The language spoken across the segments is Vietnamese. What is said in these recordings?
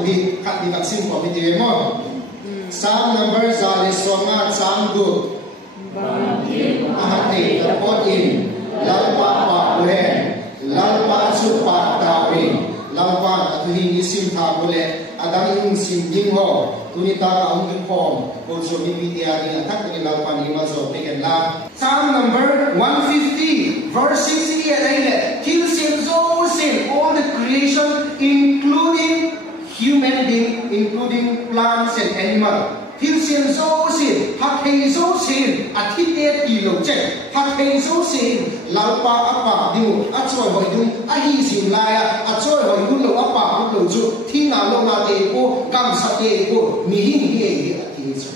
Di kat di taksim ko bitiwe mo. Psalm number zali songa psalm du. Ahati tapot in lalpa pa uhen lalpa supa tawin lalpa atuhin isim ta bule adang ing sim ding ho tunita ka ungin pom also bibiti adi atak ni lalpa ni mazo peken la. Psalm number 150 verse 68 aile kill sin so sin all the creation including human being, including plants and animals. Hill sin so sin, hak hei so sin, athite pilo check, hak hei so sin, lalpa apa diu, achoy hoi dung, ahi sim laya, achoy hoi dung lo apa lo ju, thina lo na te ko, gam sa te ko, mihin hi athi so.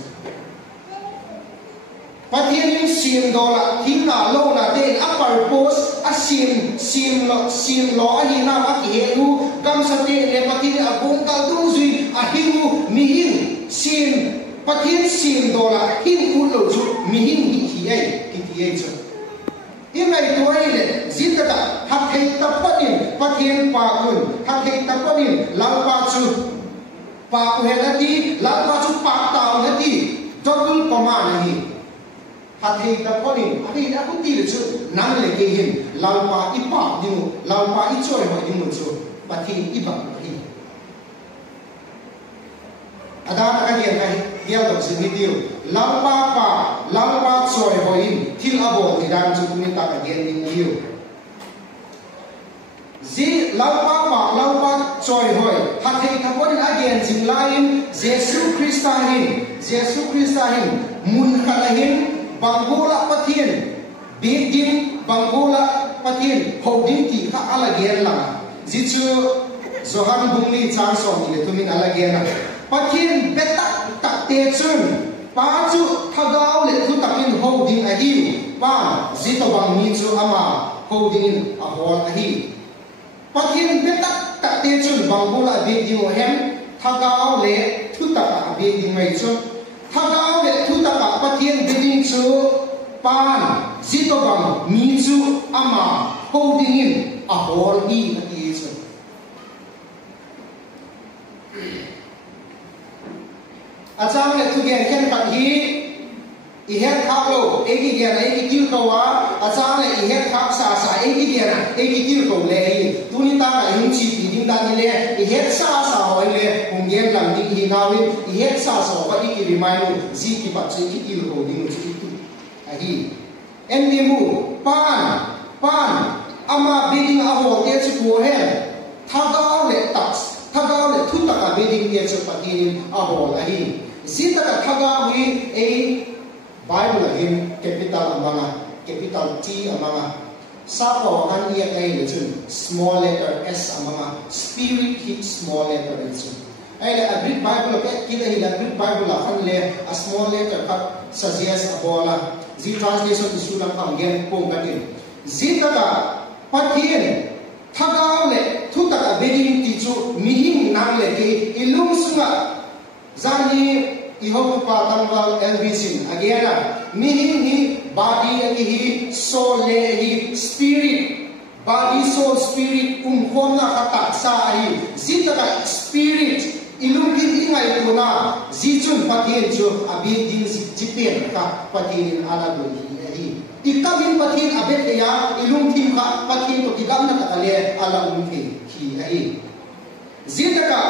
Patien sim dola, thina lo na te upper post, asim lo ahi na athi hu, gam sa te le patien abung kal dung zui, ahimu mihin sim. Patien sim dola hin ulo ju mihin hi ai ki so imai toile zitata hak hei tapanin patien pa kun hak hei tapanin lalpa chu pa uhelati lalpa chu pa taw hati totul command hi hak hei tapanin ai da ku ti chu nang le ke hin lalpa ipa dinu lalpa I choi ho dinu chu patien iba hi adana ka hian kai dia dok sin ni tiu lalpa pa lalpa choi hoin thil abo ti dan chu ni ta ka hian ni tiu zi lalpa pa lalpa choi hoi ha thei thapon again jing lain Jesus Christa hin mun kala hin bangula patien bidin bangula patien holding ti ka alagen la zi chu zohan bungli chang som ni tumin alagen patien beta tak te chun pa chu thagau le thu takin holding a hi pa zito bang ni chu ama holding a hol a hi patien beta tak te chun bang bola be di hem thagau le thu tak a be di mai chu thagau le thu tak a patien be ding chu pan zito bang ni chu ama holding in a hol hi a hi chu achang le tu gen khen khat hi I het khap lo eki gen eki til ko wa achang le I het khap sa eki gen eki til ko le hi tuni ta ka hin chi pi ding dan le I het sa hoi le hung gen lam ding hi nawi I het sa pa eki remind zi ki pa chi ki til ko ding chi tu a hi endimu pan ama biding a ho te chu ko he thagao le thu ta ka biding ye chu patin a ho la hi zita ka thaga wi a Bible again capital amanga capital T amanga sapo kan ye kai le chun small letter S amanga spirit hit small letter le chun ai la Greek Bible ke kita hi la Greek Bible la kan le a small letter ka suggest abola zi translation isulam kam gen pong katin zita ka patien thagao le thu ta ka beding ti chu mihing nang le ke ilung sunga zani ihopu pa tangwal elvisin agena mihing hi body hi soul le hi spirit body soul spirit khona kata sa hi zita ka spirit ilung hi ngai tuna zichun patien chu abi din jipen ka patien ala do hi ikamin patien abet ya ilung tim ka patien to igam na katale ala umthi hi ai zita ka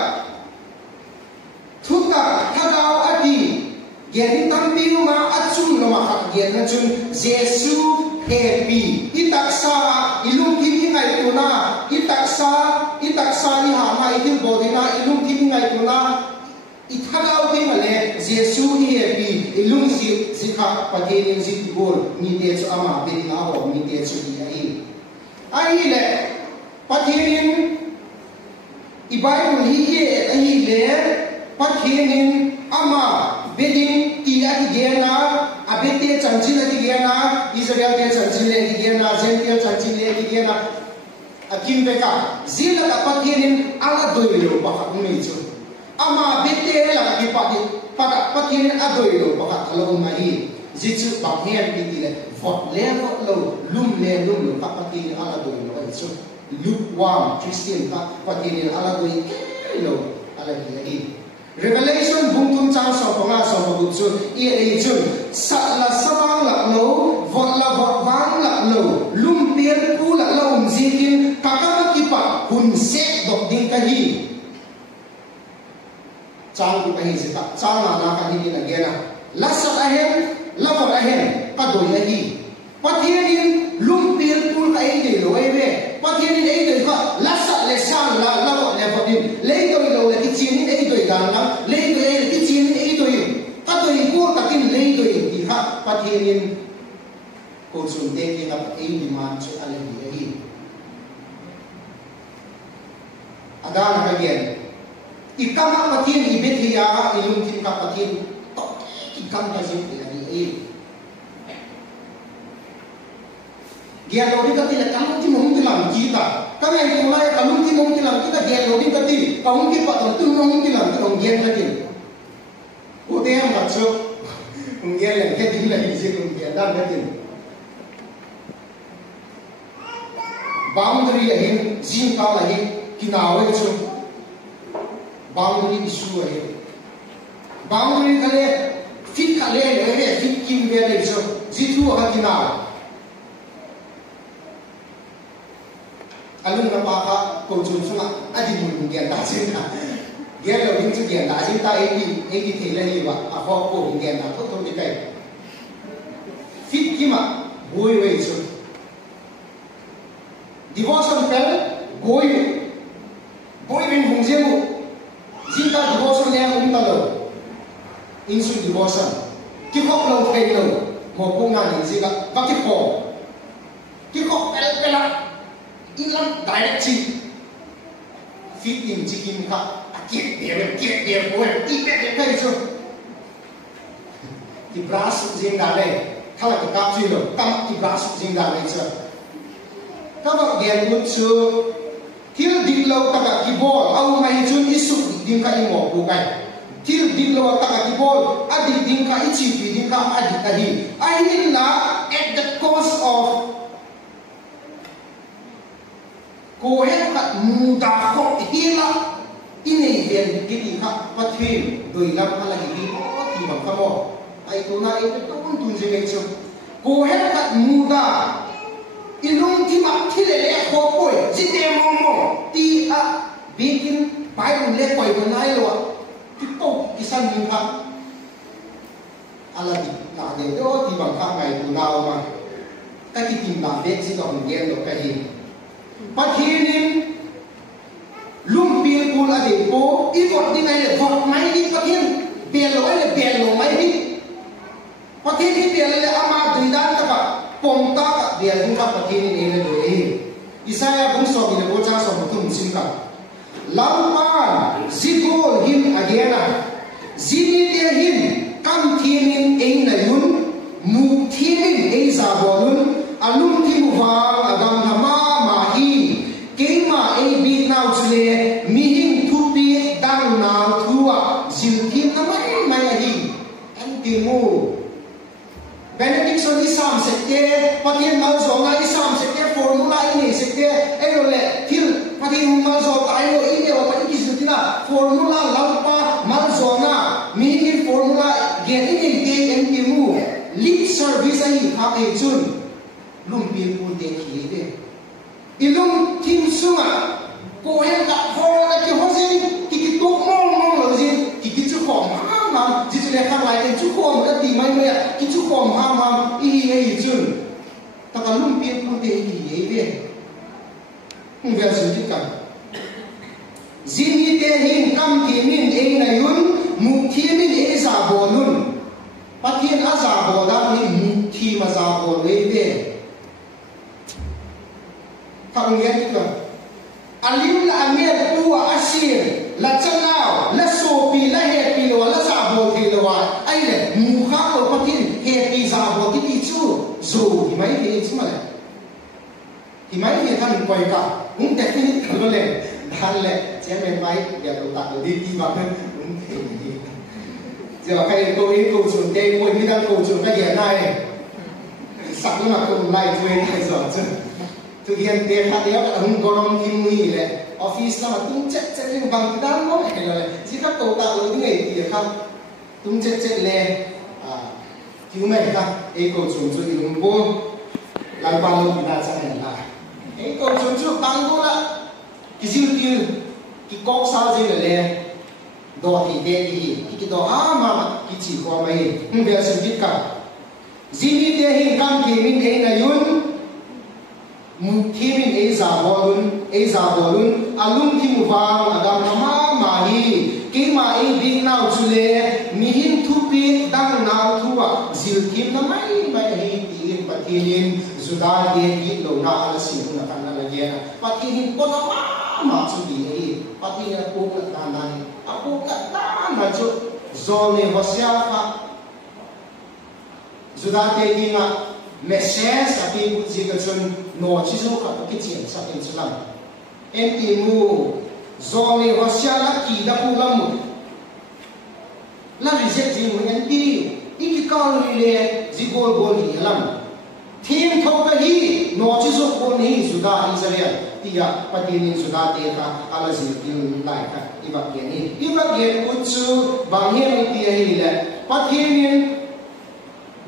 thuka thagao ati gen tambi ma achun no ma khat gen na chun Jesu happy itaksa ilung kim ngai tuna itaksa ni ha ma idil bodina ilung kim ngai tuna ithagao ti male Jesu hi happy ilung si kha pateni si bol ni te chu ama be na ho ni te chu hi ai le pateni I Bible hi le patienin ama beding ti ati gena abete chanchil ati gena Israel te chanchil ati gena Gentile chanchil ati gena akim beka zila ka patienin ala doilo baka umei chu ama bete la ki pati para patienin adoilo baka thalo mai zichu bakhen piti le vot le lo lum lo ka patienin ala doilo ai chu lukewarm Christian ka patienin ala doilo alagi Revelation bung tum chang so panga so bu chu e chu sat la sawang la lo vot la vot wang la lo lum pier pu la lo zikin kakama kipa hun se dok ding ka hi chang ku hi se ta chang na ka hi na gena la sa ahem la vot ahem ka doi hi pathianin lum pier pu ka ei de lo ai ve pathianin ei de ka la sa le sang la la vot le vot din le doi lo le ki chin ei doi dan na le doi ei ki chin ei doi ka doi ko takin le doi ki ha pathianin ko sun te ki na ei di man chu ale hi adana ka gen ikama pathian ibet hiya ilum tin ka pathian to ki kam ka jin ni ei Gian lo ka ti la kam ti mong ti lam ki ta ka ngai ko lai ka mong ti mong ti lam ki ta gian lo ka ti ka mong ki pa to tu mong ti lam ti ong gian ka ti o te am ka chu ong gian la ke ti la ni se ong gian da ka ti boundary ahin jin ka la hi kinawe chu boundary issue ahin boundary ka le fit ka le fit kim ve le chu ji thu ha kinawe alung na pa ka ko chum sunga adi mun gen da sin ka gen lo ding chu gen da sin ta e ki the la hi wa a ho ko gen da to to ni kai fit ki ma boy we chu divorce on pel boy bin hung je mu jin ka divorce le ang ta lo in su divorce ki ko lo kai lo mo ko nga ni ji ka ba ki ko pel ilang direction fit in jikin ka get there boy ipe de kai chu ki brass jing da le khala ka kap ji lo kam ki brass jing da le chu ka ba gen mu chu til dik lo ta ka ki ball au mai chu isu ding ka imo ku kai til dik lo ta ka ki ball adi ding ka ichi pi ding ka adi ka hi I mean na at the cost of ko hết cả muda ko hila ini ben kiti ha pathin doi lam hala hi ti bang kamo ai to na ai to kun tun je ngai chu ko hết cả muda ilung ti ma thile le ko koi ji te mo ti a bikin pai le koi ban ai lo ti to ki san min ha ala di na de do ti bang ka ngai tu na ma ka ki tim na be ji dong gen lo ka hi pathianin lumpil pul ade po ikot di ngai vot mai di pathian belo mai di pathian belo le ama dindan ta ba pongta ka bel hu ka pathian ni le do Isaya bung so ni bo cha so mutum sim ka lampan zibol him agena zini dia him kam thienin ei na yun mu thienin ei za bolun alum ti mu wa agam hama Kema a bit now today, meeting to be down now through a Zilkin Namahi and Timu. Benediction is some sector, Patin Malzona is some sector, formula in a sector, Erole, Hill, Patin Malzona, I know India, but it is formula, Lampa, Malzona, meeting formula, getting a day and Timu. Lip service I have a June. Lumpin would take it. Ilung kim sunga ko hen ka ho na ki ho sin ki tu mong lo sin ki chu khom ma ji chu le khang lai ke chu khom da ti mai me ki chu khom ma i ei chun ta ka lum pin ku te i ei be ve su ti ka zin hi te hin kam ti min ei na yun mu thi min ei za bo nun pathian a za bo da ni mu thi ma za bo le be Kang yan ito. Alim la amir tuwa asir la chanao la sopi la happy lo la sabo thi lo wa ai le mukha ko patin happy sabo ti chu zo hi mai hi chu ma le hi mai hi than koi ka un definite kan lo le dan le chairman mai ya to ta di ti ba pen un thi giờ cái cô ấy cô chuẩn đây cô ấy đang cô chuẩn cái gì này sẵn mà cô lại thuê này rồi chứ thực hiện để khát yếu cả hung gom kim nghi lệ office là mà tung chết chết lên bằng đám nó này là chỉ các cầu tạo lớn ngày thì khác tung chết chết lệ cứu mẹ ta ấy cầu chúng tôi dùng buông làm bao lâu thì ta sẽ nhận lại ấy cầu chúng tôi tăng vô là cái siêu tiêu cái cốc sao gì là lệ đồ thì đen thì cái đồ mà cái chỉ qua mấy nhưng bây giờ sẽ biết cả gì đi để hình cam thì mình thấy là yun khi mình ấy giả bộ luôn alum thì một vàng adam nama mahi cái mà ấy biết nào chú lệ mihin thu biết đang nào thu à diệu kim nó mấy hay tiền bát thiên juda địa đi lâu na là siêu là căn là gì bát thiên có nó mà chú đi ấy bát thiên là cố là đàn này cố là đàn mà chú do này hoa xia ha juda địa đi mà message api buji ka chun no chizo ka ki chen sa in chulam em ti mu zone russia la ki da pu lam la reject ji mu en ti iki ka le ji gol ni lam thim tho ka hi no chizo ko ni suda israel ti ya patin suda te ka ala ji tin lai ka iba ke ni ku chu bang he ti hi le patin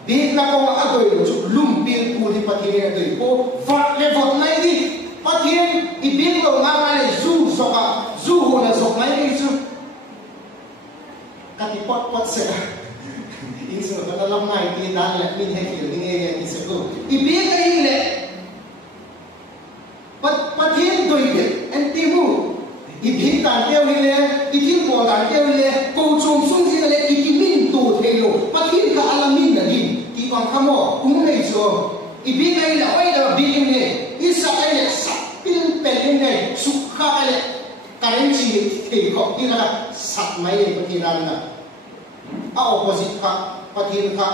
biết là con ăn rồi rồi chụp lùm tiền của thì phát hiện rồi cô vặt lên vặt này đi phát hiện thì biết rồi ngang này du sọc à du hồ là sọc này đi chứ các cái pot sẽ in sự là năm ngày thì đang là mình hay kiểu như nghe thì sẽ luôn thì biết cái gì lệ phát hiện rồi biết anh tìm mu thì biết đàn tiêu đi lệ thì thiên bộ đàn tiêu đi lệ cô trồng xuống dưới lệ thì mình tụ thế rồi phát hiện cả alamin là đi còn không có cũng này rồi, thì biết cái là bây giờ biết cái này, ít sao cái này sắp pin bền cái này, sụp khai này, cái này chỉ thì có cái là sắp mấy cái gì đó nè, opposite khác, phát hiện khác,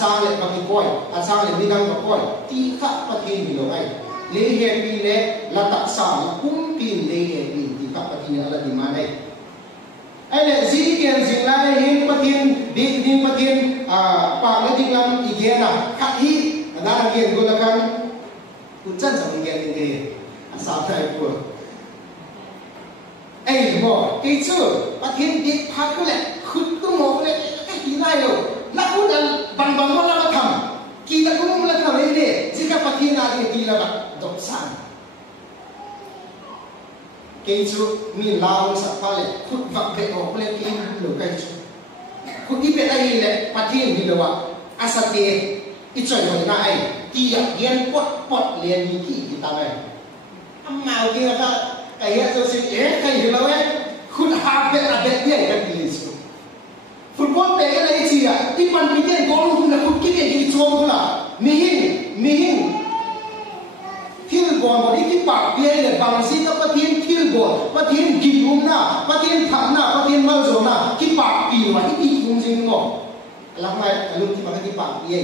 cha này phát hiện coi, cha này đi đang coi, thì khác phát hiện nhiều cái, lấy hệ pin này là tác sản là cũng pin lấy hệ pin thì khác phát hiện là gì mà đây. Ai là gì kiện gì lại hiện phát hiện biết hiện phát hiện pak na tinglam igena kahi na gen gulakan kuchan sa gen ngi sa thai pu ai mo cái chu phát hiện biết phá cái lệ khut tu mo cái cái gì này rồi là cũng là bằng bằng nó là thầm kỳ ta cũng là thầm ấy đi chỉ cả phát hiện là cái kỳ là độc sản cái chu mình lao sa phá lệ khut vặt cái ổ lên cái lục cái chuคุณที่เป็นอะไรเลยประเทศนี้เลยว่าอาศัยอิจฉาหน่อยนะไอ้ที่อยากเรียนปดเรียนมีที่ที่ตาไงทำมาเกี่ยวกับไอ้เจ้าสิ่งใครเห็นแล้วเอ้คุณหาเป็นอะไรเนี่ยกันดีสุดฟุตบอลเป็นอะไรสิอ่ะที่มันมีเรื่องโกงคุณนะคุณคิดเองที่ชมคุณล่ะมีหินที่ก่อนวันนี้ที่ปากเบี้ยเลยบางสิ่งก็ประเทศที่ก่อนประเทศกินลุ่มหน้าประเทศถังหน้าประเทศมาโซน่าที่ปากปีว่าที่จริงๆก็หลังจากลุงที่มาที่ปากเบี้ย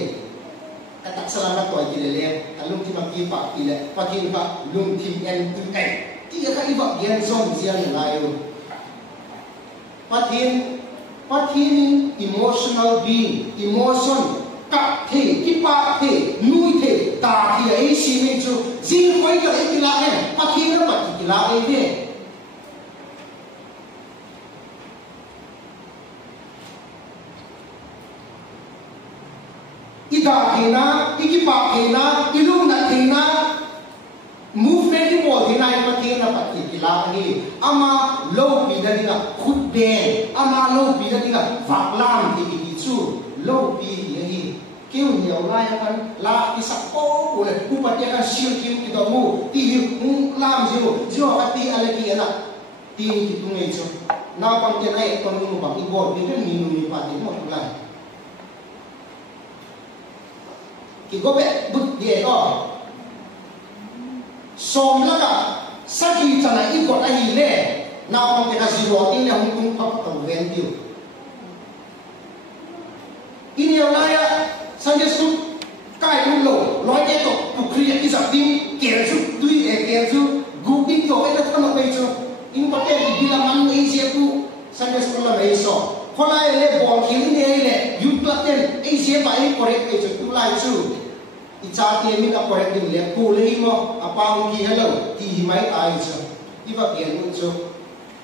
กระตักสลับตัวกินเลยลุงที่มาที่ปากปีเลยประเทศก็ลุงที่เอ็นที่เอ็นที่ก็อีกอย่างส่งเสียงอะไรอยู่ประเทศ emotional being emotion các thể cái ba thể nuôi thể ta thì ấy xí mình chú riêng quay cái cái lá này bắt khi nó bật cái lá ấy thế ít ta thì na ít ba thì na ít lúc na thì na movement cái bộ thì này bắt khi nó bật cái lá này ama lâu bị đó đi là khút đen ama lâu bị đó đi là vạc lam thì cái chú lâu bị gì kêu nhiều lai kan la ki sak ko ko le ku pat ya kan siu ki ki do mu ti mu lam jiu jo ka ti ale ki ana ti ki tu ngai cho na pang te nai kon mu bang i bo ni kan ni pa ti mo lai ki go be but ye o som la ka sa ki cha na i ko a hi le na pang te ka si ro ti le hung tung pa to ven tiu in yo lai a Sunday school cái luôn lộ nói cái tổ tục khi cái giặc tin kẻ chú tuy kẻ chú gu tin chỗ cái đó nó bây giờ in có thể đi làm ăn ấy gì tu Sunday school là mấy số hôm nay lấy bỏ khí này này youth club tên ấy gì vậy có đấy bây giờ tu lại chú icha te mi ta pore din le ku le mo apa ki hello ti hi mai ai cho i va bien mu cho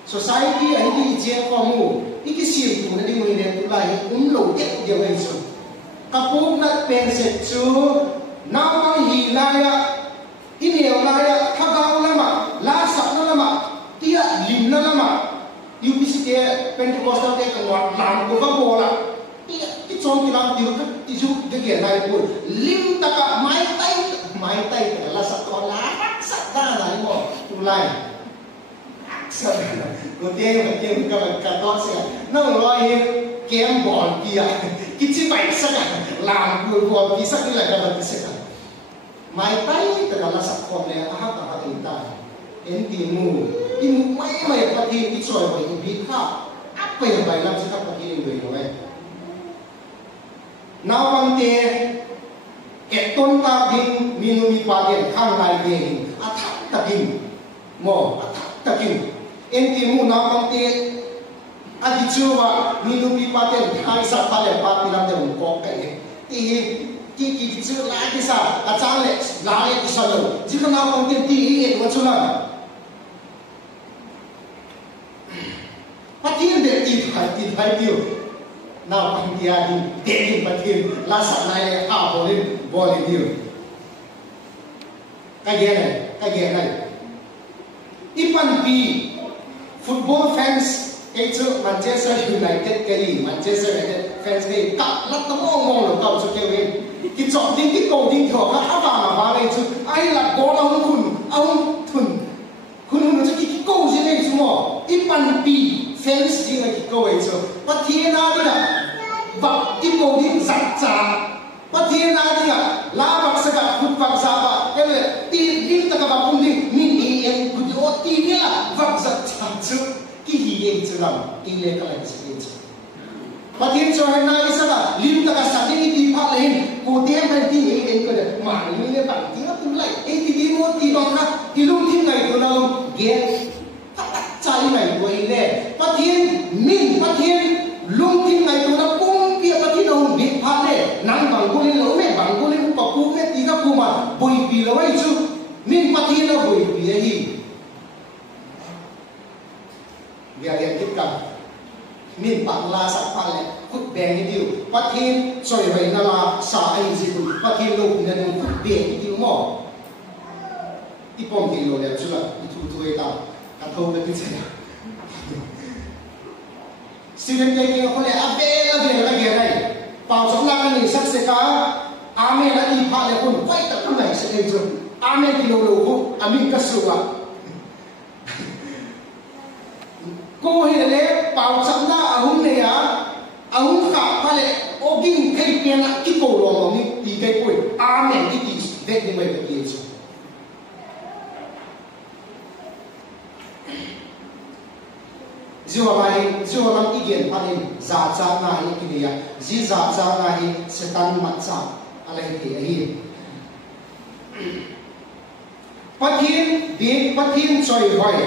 society ai ki je ko mu i ki sim tu na ding ni le tu lai lo ye de wei cho ka pu na pen se chu na ma hi la ya i ne la ya kha ga la ma la sa na la ma tia lim na la ma UPC ke Pentecostal ke kan lam ko va bola i chong ki lam tiu ti ju de ge nai pu lim ta ka mai tai ka la sa ko la sa da na mo tu lai sa ko te ka to se no loi he kem bol kia ki chi bai sa ka lam ku bol ki sa ki la ka ba se ka mai tai ka la sa ko le a ha ka ha tin ta en ti mu i mu mai pa ti i choi bai i bi kha a pe bai lam sa ka pa ti ni lo ai now bang te ke ton ta ding minu mi pa den khang lai de a thak ta ding mo a thak ta ding en ti mu now bang te a di chu wa minu mi pa den khai sa pa le pa pi lam de mu ko ka e ki chu la ki sa a chang le la le ki sa lo ji ka now bang te ti e wa chu na pa ti de ti thai ti now pang dia di dekin patin la sa nai ha bolin dio ka ge nai ipan pi football fans ke chu Manchester United ke li Manchester United fans ke ka lat ta mo lo ka chu ke wen ki chok ding ki ko ding tho ka ha ba le chu ai la go la hun thun kun chu ki ko je le chu mo ipan pi fans ding ki ko e chu patin na di na vật cái câu điện giặt trà bất thiên na đi à lá bạc sạc phút bạc sa bạc cái này tin tin tất cả bạc cũng đi min đi em cứ cho tin nhá vật giặt trà chứ cái gì em chưa làm in lên cái này sẽ in chứ bất thiên cho hay na đi sạc lim tất cả sạc đi đi phát lên cô tiên hay tin em cái này mà mình lên bảng tiếng tiếng lại em đi mua đi bằng ha đi lúc thiên ngày của nó ghé trái này của em lên bất thiên min bất thiên lúc thiên ngày của nó ông biết phát đấy, nắng bằng cô lên lỗ mẹ bằng cô lên bọc cô mẹ tí các cô mà bồi bì lỗ ấy chứ, nên phát hiện nó bồi bì ấy gì, việc tiếp cận, nên bằng la sắc phát lệ, phút bèn cái điều, phát hiện rồi vậy là xả anh gì cũng phát hiện lúc nên phút bèn cái điều mỏ, ít bom thì lỗ đẹp chứ là ít thu thuê tao, cả thâu cái gì student cái kia có lẽ áp là cái này bảo chúng ta cái này sắc sẽ có amen là đi phá lại con quay tập cái này sẽ lên rồi amen thì lâu cũng amen cái số à cô hiện lẽ bảo chúng ta ông này ông cả phá lại ô kinh cái kia là cái cổ lòng mình đi cái cuối amen cái gì đấy thì mình phải gì Jiwa lam igen panin za cha na hi kidia ji za cha na hi setan ma cha alai ti hi pathin choi hoi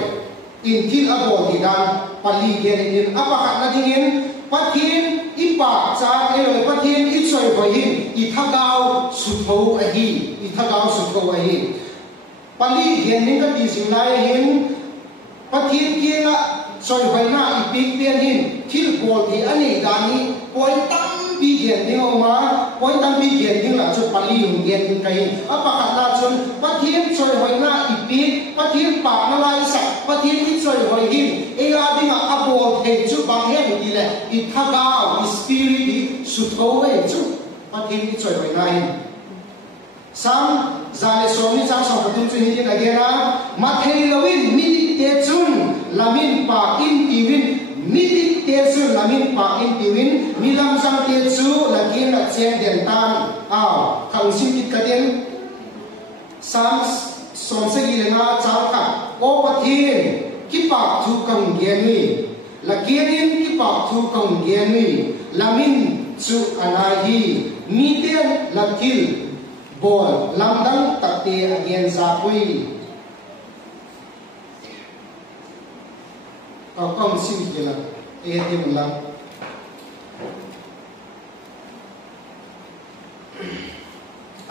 in thil abo hi dan pali gen in apa khat na dingin pathin ipa cha eloi pathin I choi hoi hin I thagao su tho a hi pali gen ning ka ti sing lai hin pathin kia soi vai na ipik pian hin thil bol thi ani dani poi tam bi gen ni oma poi tam bi gen ni la chu pali hung gen kai apa khat la chun pathian soi vai na ipik pathian pa na lai sa pathian I soi vai hin e a ding a bol the chu bang he ni le I thaga spirit I su tho we chu pathian I soi vai na hin sam zale somi chang song patum chu hi na ge na ma thei lowin mi te chun lamin pa in tiwin mi te chu lamin pa in tiwin mi lam sang te chu la gen na chen den tan khang sim kit ka den sam som se gi lenga chaw kha o pathin ki pa thu kang gen ni la genin ki pa thu kang gen ni lamin chu anahi mi te lakil bol lamdang takte again sa pui kom sim kila tim lam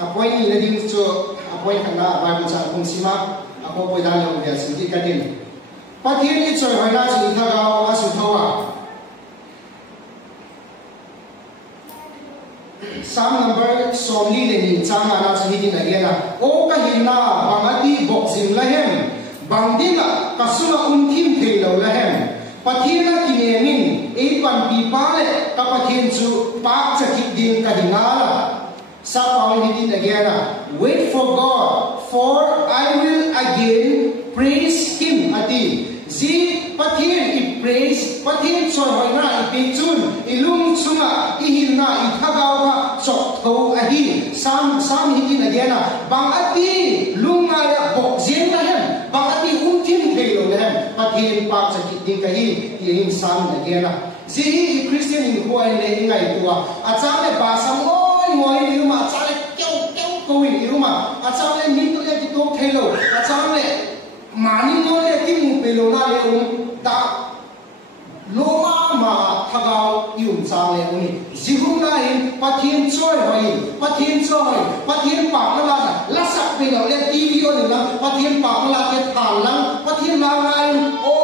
apo point ni na ding cho point kana Bible cha kung sima ako poi dan lo dia sinti kadin pathian ni choi hoi na chi tha ga asu thowa Psalm number somni le ni changa na chi din agena o ka hinna bangati boxing lahem bangdinga kasula unkim thelo lahem pathian kinemin e pan pi pale ka pathian chu pak chakit din ka hingala sa pawn din agena wait for God for I will again praise him ati si pathian I praise pathian choi hoi na I chun ilung chunga ihin na ithagaw ka chok tho ahi sam hidin agena bang ati lunga ya bok zen na hem bang ati untim thelo hem pathian pak chakit din ka hi ihin sam agena si Christian in huai le ngai tua achang le ba sam ngoi ni ma cha le keu ko ni ruma achang le ni to le ki to thelo achang le mani no le ki mu pelo na le ta loma ma thagao yum chang le uni zihum na in pathian choi hoi pathian pa na la sak pe lo le tv on la pathian pa na la ke thal lang pathian la ngai o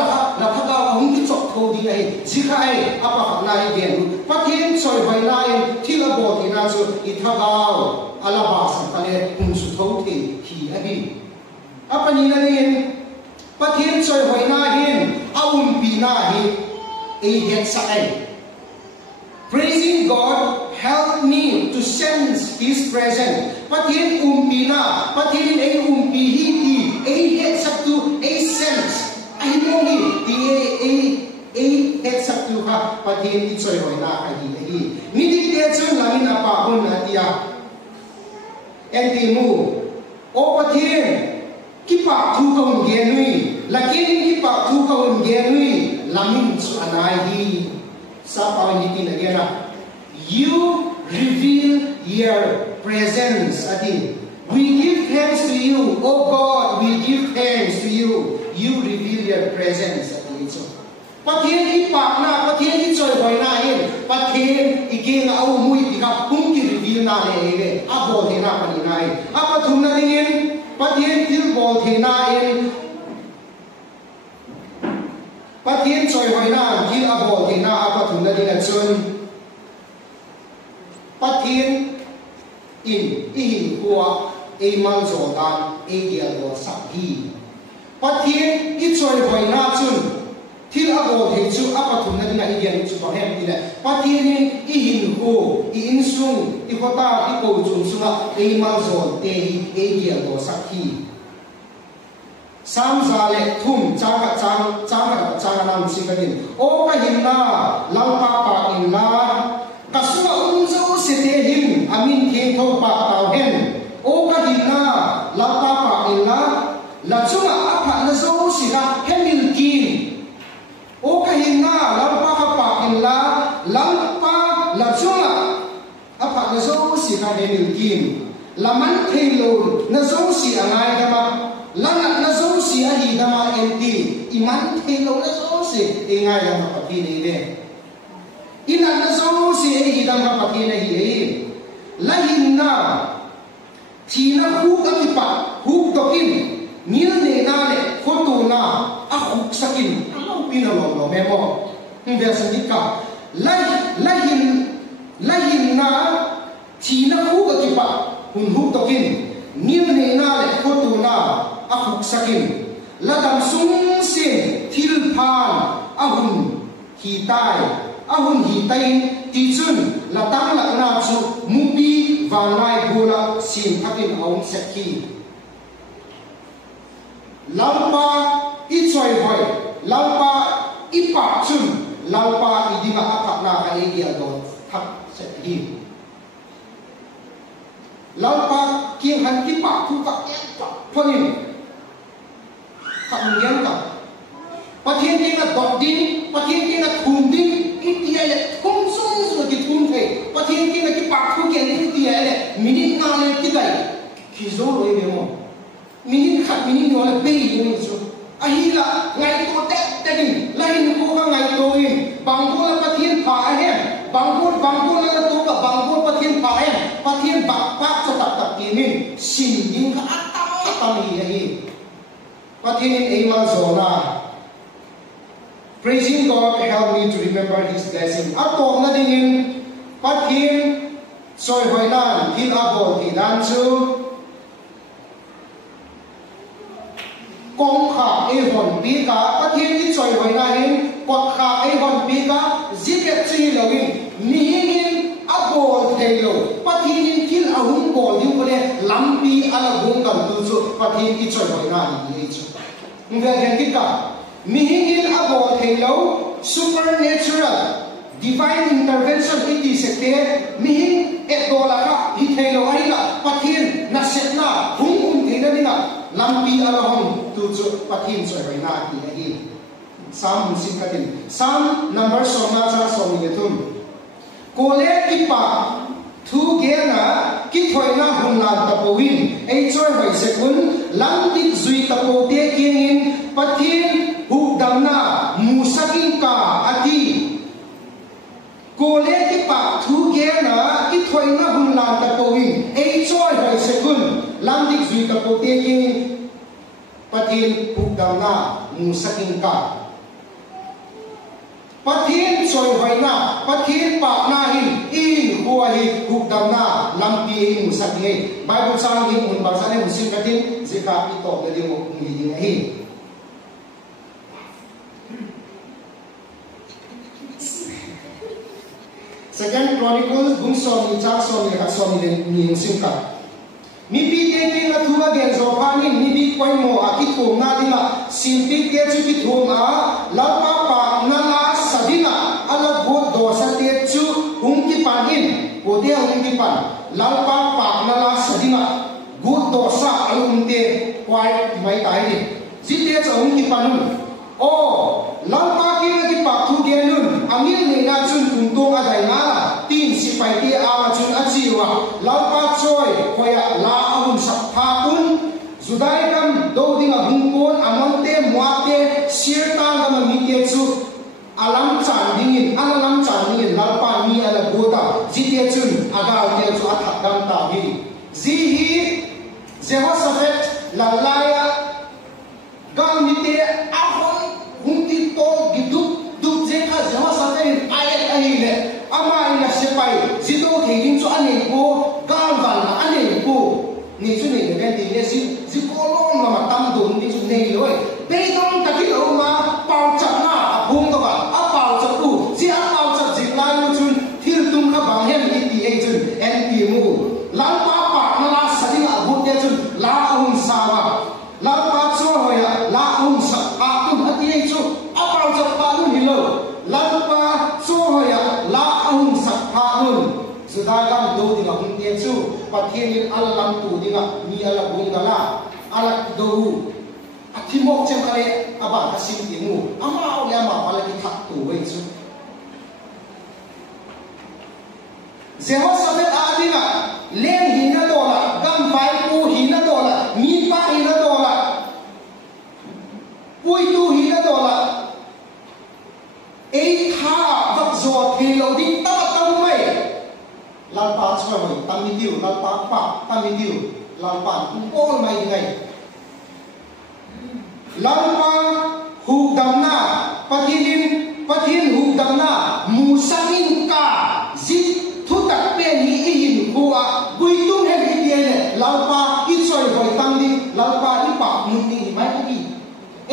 la thagao hung ki chok tho di ai zikai apa na i gen pathian choi hoi na in thila bo ti na chu I thagao ala ba sam kale hum su tho the hi abi apa ni na rin pathian choi hoi na hin aum pi na hi e het sa ai praising God help me to sense his presence pathian pi na pathian e pi hi ti e het sa tu e sense ai mo ni ti e het sa tu ha pathian ti choi hoi na ai hi ni ti te chun lamin apa hun na tia en ti mu o pathian kipa thu kaun ge nui lakin kipa thu kaun ge nui lamin su anai hi sa pa ni tin agena you reveal your presence ati we give thanks to you oh God we give thanks to you you reveal your presence ati so pathian ki pa na pathian ki choi hoi na hin pathian ige na au mui ti ka pung ki reveal na le ge a bo the na pa ni nai a pa thum na dingin pathian til bol the na in pathian choi hoi na til a bol the na a pa thum na ding a chun pathian in kwa e mal zo dan e dia lo sa hi pathian I choi hoi na chun til a bol the chu a pa thum na ding a hi dia chu ba hem ti le pathian I hin ko I in sung I ko ta I ko chun sunga e mal zo te e dia lo sa hi sam za le thum chang nam si ka din o ka hin na lau pa in la ka su un zo se te him amin theng tho pa tao hen o ka hin na lau pa in la chunga a pha na zo si ka hemil kin o ka hin na lau pa in la chunga a pha na zo si ka hemil kin laman thelon na zo si angai ka ma lana na zo si a hi dama enti iman thelo na zo si e ngai dama pati nei de ina na zo si e hi dama pati nei hi la hinna thina hu ka ki pa hu tokin mil ne na le photo na a hu sakin alo pina lo me mo ndia sandika la hinna thina hu ka ki pa hun hu tokin mil ne na le photo na ahuk sakin ladam sung sin thil phan ahun hi tai ti chun latang la na chu mupi vanai bola sin thakin aum sekhi lampa I choi hoi lampa I pa chun lampa I dinga apak na ka e dia do thak sekhi lampa king han ki pa thu ka phonin kham yang ka pathian ke na dok din pathian ke na thum din I tia le thum sung su ki thum the pathian ke na ki pa thu ke ni tia le minin na le ki dai ki zo lo e mo minin khat minin no le pe ni su a hi la ngai to te ni la hin ko ka ngai to in bang ko la pathian pha he bang ko la to ka bang ko pathian pha he pathian ba pa cha tak min sin ding ka atam hi pathin in emal zona. Praising God help me to remember His blessing. Ato na dingin pathin soy hoilan hil abol ti dan chu kong kha e hon pi ka pathin ti soy hoina hin kwat kha e hon pi ka zipet chi lawin mihingin abol thelo pathin kil ahum bol yu kole lampi ala gung kan tu chu pathin ti soy hoina ni chu nge gen ti ka mihingin abol thelo supernatural divine intervention iti sekte mihing etola ka hithelo aila pathin na setna hung thina dina lampi alahom tuju pathin soina ki hi sam musim katin sam number soma cha somi yetum kole ki pa thu gena ki thoina hunlan tapowin ei choi hoi sekun lamtik zui tapo te kinin pathin hugdamna musakin ka ati kole ki pa thu gena ki thoina hunlan tapowin ei choi hoi sekun lamtik zui tapo te kinin pathin hugdamna musakin ka pathin choi hoina pathin pa na hi in huwa hi hugdamna lampi hi musaki Bible sang hi mun ba sane musim katin zika ito de mo ngi hi Second Chronicles bung som ni cha som ni ha som ni musim ka mi pi te te na thuwa gen zo pa ni mi bi koi mo a ki thum na dinga sim pi te chu ki thum a la pa pa na la sadina ala go do sa te chu hung ki pan in o de hung ki pan la pa pa na la sadina go do sa alum te kwai mai tai ni ji te cha hung ki pan o la pa ki pa thu ge nun angil ne na chun tung tong a dai na tin si pai te a chun a chi wa la pa choi khoya la ahum sak pha kun Zudai kam do dinga hungkon amonte muate sirta ngam mi te chu alam chan dingin alam chan dingin lalpa ni ala goda jite chun aga te chu athak dam ta hi ji hi Jehoshaphat lalaya gal mi te ahon hunti to giduk duk je kha Jehoshaphat ayat ahile ama ina sepai jido thegin chu ane ko gal gal ane ko ni chu ni ne ti ne si kolom ma tam dum ni chu nei loi pe dong ta ki lo ma pau chap na phung to ba a pau chap tu si a pau chap jik la lu chun thil tum kha bang hem ni ti ei chun en ti mu la pa pa na la sa ding a bu te chun la hum sa wa la pa cho hoya la hum sa a tu ha ti ei chu a pau chap pa lu ni lo la pa cho hoya la hum sa pa lu Sudagang do dinga hung te chu pathin alam tu dinga mi ala bung dala ala do athimok chem kale aba kasim tingu ama ya ma pala ki thak tu wei chu Jehoshaphat adinga len hina dola gam pai pu hina dola mi pa hina dola pui tu hina dola ei tha vak zo thilo ding ta tam mai lalpa choi tamitiu lalpa pa tamitiu lalpa pol mai ngai lalpa hugdamna pathin hugdamna musakin ka zit thutak pe ni in huwa buitung he hiele lalpa I choi hoi tamdi lalpa I pa mun ni mai ki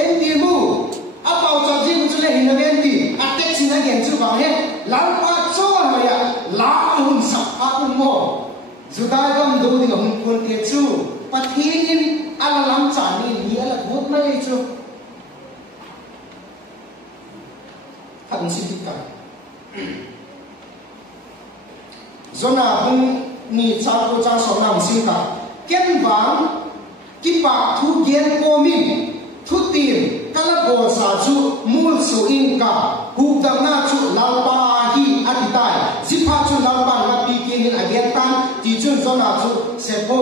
endi mu apau cha ji mu chule hin na endi atek sin again chu ba he lalpa choi hoya la hun sa akun mo Zudagam do dinga hung kun te chu pathin ala lam cha ni ala gut mai chu hadung sitika zona hung ni cha ko cha so nam singka ken wang ki pa thu gen ko min thu tin kala go sa chu mul su inka hu dam na chu lalpa hi atitai zipa chu lalpa na pi kin again tan ti chu zona chu sepo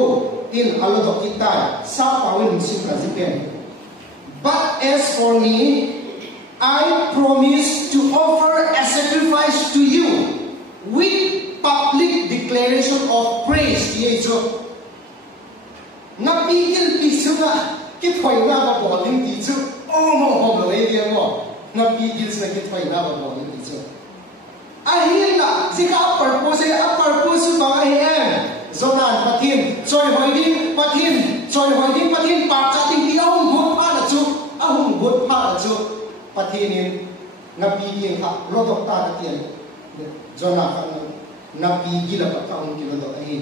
in alodo kitai sa pawin singka zipen but as for me I promise to offer a sacrifice to you with public declaration of praise. thoi na ba bol ding ti chu mo hom lo e dia mo na pi gil sa ki thoi na ba bol ding ti chu a hi la zika purpose ba ai em zonan pathin choi hoi ding pathin pa cha ding ti ahum gut pha la chu pathin in na pi ding ha lo dok ta da tian zona kan na pi gila pa ka un kilo dok ai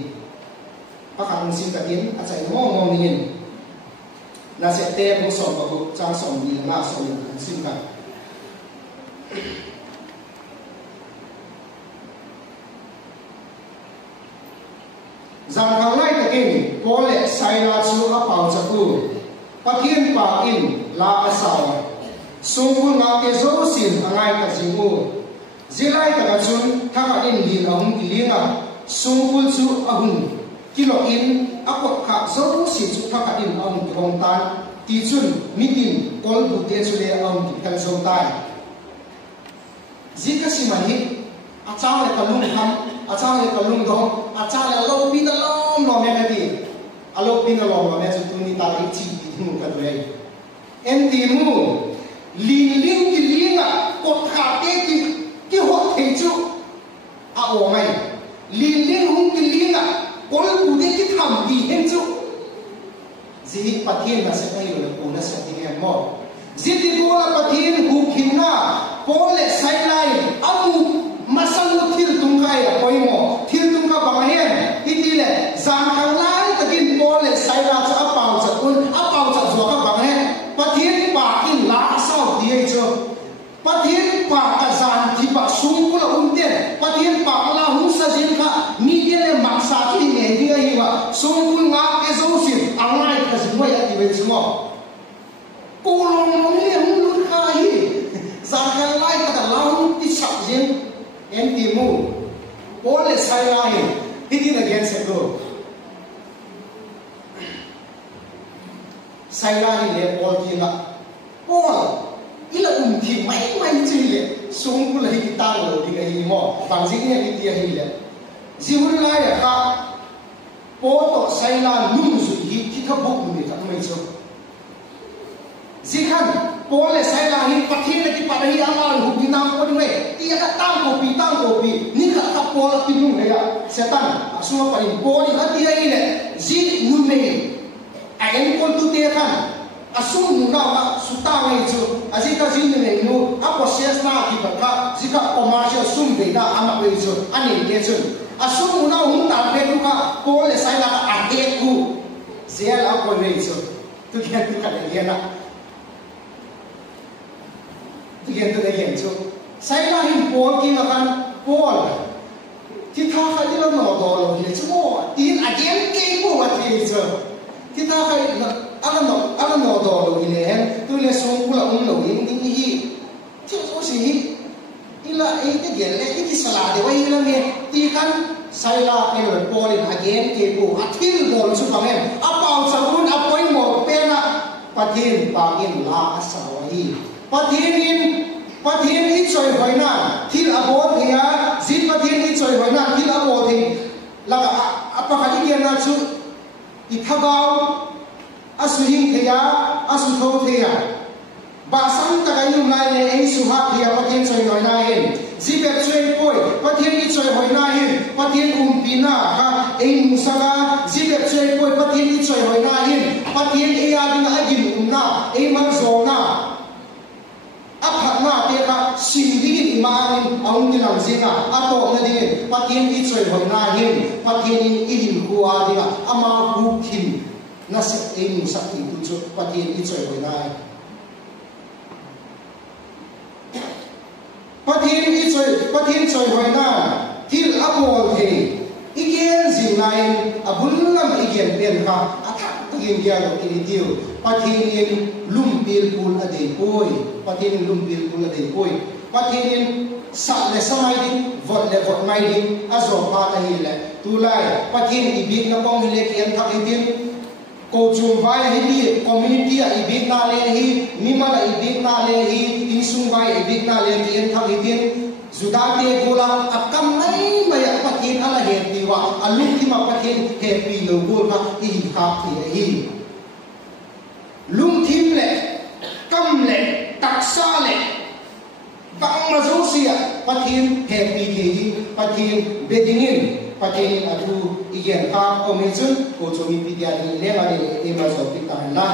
pakang sim katin a chai ngom nin na se te bu som ba bu chang som ni na som ni sim ka zang khang lai takin pole saila chu a pau chaku pathian pa in la asaw sungpul nga ke zo sin angai ka jingu zilai ka chun thaka in lin ahum kilinga sungpul chu ahum kilo in akot kha zo si chu thaka in ahum kong tan ti chun mitin kol bu te chu le ahum ki kan zo tai zika simani achang le kalung ham achang le kalung dong achang le lo pi na long no me ti alo pi na long me chu tu ni ta i chi mu ka doi en ti mu lin ling ki linga kot kha te ki hot thei chu a o ngai lin ling hung ki linga kol bu de ki tham ti hen chu zi pathian na se kai lo ko na sa ti mo zi ti ko la pathian hu khin na pole sai lai amu masalu thil tung khai a koi mo thil tung ka bang hen iti le zang khang lai takin pole sai la cha apau cha zo ka bang hen pathian pa in la sao ti ai cho pathian pa ka zan thi pa sung ko la un te pathian pa la hu sa jin kha ni te le mak sa ti ne hi ai wa sung kun nga ke zo sin angai ka sin wa ya ti ve chumo ko long no ni hum lu kha hi zang khang lai ka da la hu ti sap jin en ti mu pole sai lai hiti na gen se go sai lai le pol ki la pol ila thi mai chi le sung ku la hi ta lo di ga hi mo bang jing ne hi ti hi le jiun lai ya ka po to sai la lum su hi ki tha bok ni ta mai cho zikhan pole sai la hi pathin ki pa hi amal hu ki nam ko ni ti ka tang ko pi ni ka ka pol ti nu le ya setan asuma pa ni bo ni ha ti ai le zi nu me a en ko tu te khan asum nu na ma su ta ngai chu azika zi ni le nu a process na ki ba ka zika commercial sum de na ama we chu ani ge chu asum nu na hum ta pe ku ka pole sai la a te ku zel a ko we chu tu ke tu ka de na hiện tượng hiện chu sai la hin pol ki ma kan pol ki tha khai ti lo no do lo hi chu mo tin again ke ko wa ti chu ki tha khai ala no do lo hi le hen tu le song ku la lo yin ding hi chu so si hi ila e te gen le ti sala de wa hi la me ti kan sai la ke lo pol in again ke ko athil bol chu ka men a pau cha kun a poi mo pe na pathin pa in la sa wa hi pathian hi choi hoina thil abo thia zin pathian hi choi hoina thil abo thi la apa khali ke na chu i thagau asu hing thia asu tho thia ba sam ta kai nu lai le ei su ha thia pathian choi hoina hen zi be choi poi pathian hi choi hoina hen pathian pina ha ei musanga zi be choi poi pathian hi choi hoina hen pathian e ya ding a gin na ei man zo na aphatna te ka singding imanin aung ni lam zinga ato na ding pathian hi choi hoina hin pathian in ihin huwa dinga ama hu khin na se ei mu sak ti tu chu pathian hi choi hoina pathian choi hoina thil amol the igen zingain abullam igen pen ka atha tagin dia lo ti tiu pathian in lumpil pul ade poi pathian in lumpil pul ade poi pathian in sa le samai din vot le vot mai din azo pa ta hi le tu lai pathian ibik na pong hi le kian thak hi tin ko chung vai hi ni community a ibik na le hi mima la ibik na le hi insung vai ibik na le kian thak hi tin zudate gola akam mai mai pathian ala happy wa alum ki ma pathian happy lo gol ka hi kha thi hi lum sia pathin happy the pathin bedingin pathin atu igen ka omechun ko chomi pidia ni le ma ni ema so pitan la